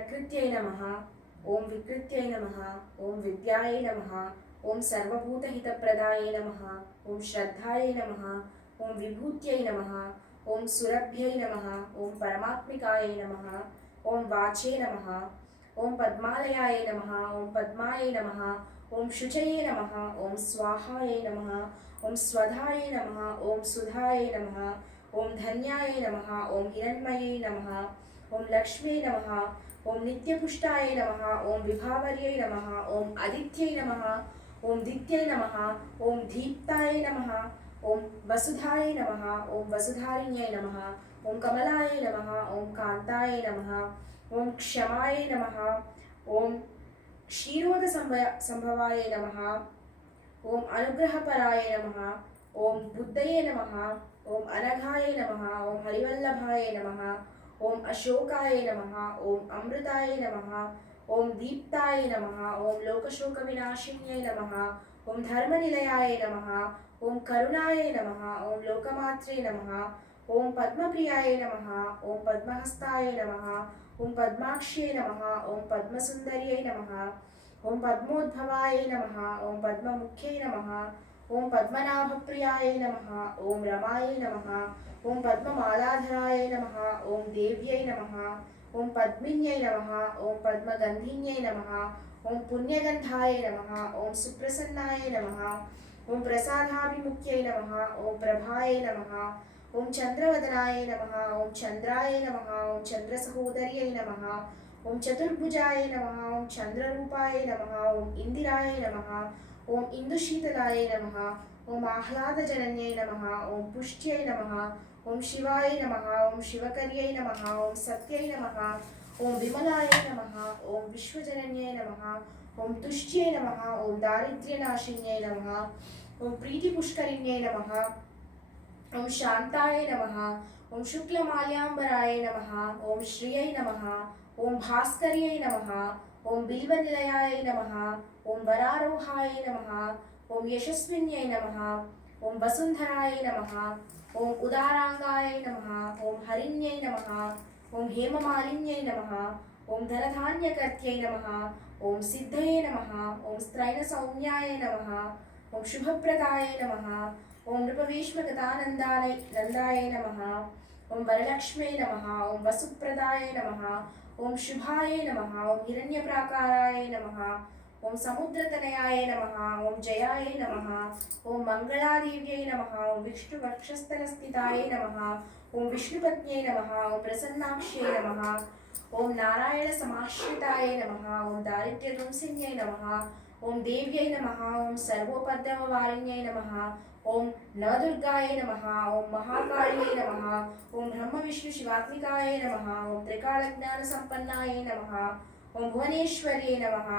प्रकृत्यै नमः। ओम विकृत्यै नमः। ओम विद्यायै नमः। ओम सर्वभूतहितप्रदायै नमः। ओम श्रद्धायै नमः। ओम विभूत्यै नमः। ओम सुरभ्यै नमः। ओम परमात्मिकायै नमः। ओम वाचे नमः। ओम पद्मालयाय नमः। ओम पद्मायै नमः। ओम शुचये नमः। ओम स्वाहायै नमः। ओम स्वधायै नमः। ओम सुधायै नमः। ओम धन्याय नमः। ओम हिरण्मये नमः। ओम लक्ष्मी नमः। ओम नित्यपुष्टाय नमः। ओम विभावर्यै नमः। ओम आदित्यै नमः। ओम दित्यै नमः। ओम दीप्ताय नमः। ओम वसुधाय नमः। ओम वसुधारिण्यै नमः। ओम कमलाय नमः। ओम कांताय नमः। ओम क्षमाय नमः। ओम क्षीरोद संभवाय नमः। ओम अनुग्रहपराय नमः। ओम बुद्धये नमः। ओम अनघाय नमः। ओम हरिवल्लभाय नमः। ओम अशोकाय नमः। ओम अमृताय नमः। ओम दीप्ताय नमः। ओम लोकशोकविनाशिन्यै नमः। ओम धर्मनिलयाय नमः। ओम करुणाय नमः। ओम लोकमात्रे नमः। ओम पद्मप्रियाय नमः। ओम पद्महस्ताय नमः। ओम पद्माक्ष्यै नमः। ओम पद्मसुन्दर्यै नमः। ओम पद्मोद्भवाय नमः। ओम पद्ममुख्यै नमः। ओम पद्मनाभप्रियाय नमः। ओम रमाय नमः। ओम पद्ममालाधराय नमः। ओम देव्यै नमः। ओम पद्मिन्यै नमः। ओम पद्मगन्धिन्यै नमः। ओम पुण्यगन्धाय नमः। ओम सुप्रसन्नाय नमः। ओम प्रसादाभिमुख्यै नमः। ओम प्रभाय नमः। ओम चंद्रवदनाय नमः। ओम चंद्राय नमः। ओम चंद्रसहोदर्यै नमः। ओम चतुर्भुजाय नमः। ओम चंद्ररूपाय नमः। ओम इंदिराय नमः। ओम इंदुशीतलाय नमः। ओम आह्लादजनन्यै नमः। ओम पुष्ट्यै नमः। ओम शिवाय नमः। ओम शिवकर्यै नमः। ओम सत्यै नमः। ओम विमलाय नमः। ओम विश्वजनन्यै नमः। ओम तुष्ट्यै नमः। ओम दारिद्र्यनाशिन्यै नमः। ओम प्रीतिपुष्करिण्यै नमः। ओम शांताय नमः। ओम शुक्लमाल्याम्बराय नमः। ओम श्रियै नमः। ओम भास्कर्यै नमः। ओम बिल्वनिलयाय नमः। ओम वरारोहाय नमः। ओम यशस्विन्यै नमः। ओम वसुंधराय नमः। ओम उदारांगाय नमः। ओम हरिण्यै नमः। ओम हेममालिन्यै नमः। ओम धनधान्यकर्त्यै नमः। ओम सिद्धये नमः। ओम स्त्रैणसौम्याय नमः। ओम शुभप्रदाय नमः। ओम नृपभीष्मगतानन्दाय नन्दाय नमः। ओम वरलक्ष्म्यै नमः। ओम वसुप्रदाय नमः। ओम शुभाय नमः। ओम हिरण्यप्राकाराय नमः। ओम समुद्रतनयाय नमः। ओम जयाय नमः। ओम मंगलादेव्यै नमः। ओम विष्णुवक्षस्थलस्थिताय नमः। ओम विष्णुपत्न्यै नमः। ओम प्रसन्नाक्ष्यै नमः। ओम नारायणसमाश्रिताय नमः। ओम दारिद्र्यध्वंसिन्यै नमः। ओम देव्यै नमः। ओम सर्वोपद्रववारिण्यै नमः। ओम नवदुर्गाय नमः। ओम महाकाल्यै नमः। ओम ब्रह्मविष्णुशिवात्मिकाय नमः। ओम त्रिकालज्ञानसम्पन्नाय नमः। ओम भुवनेश्वर्यै नमः।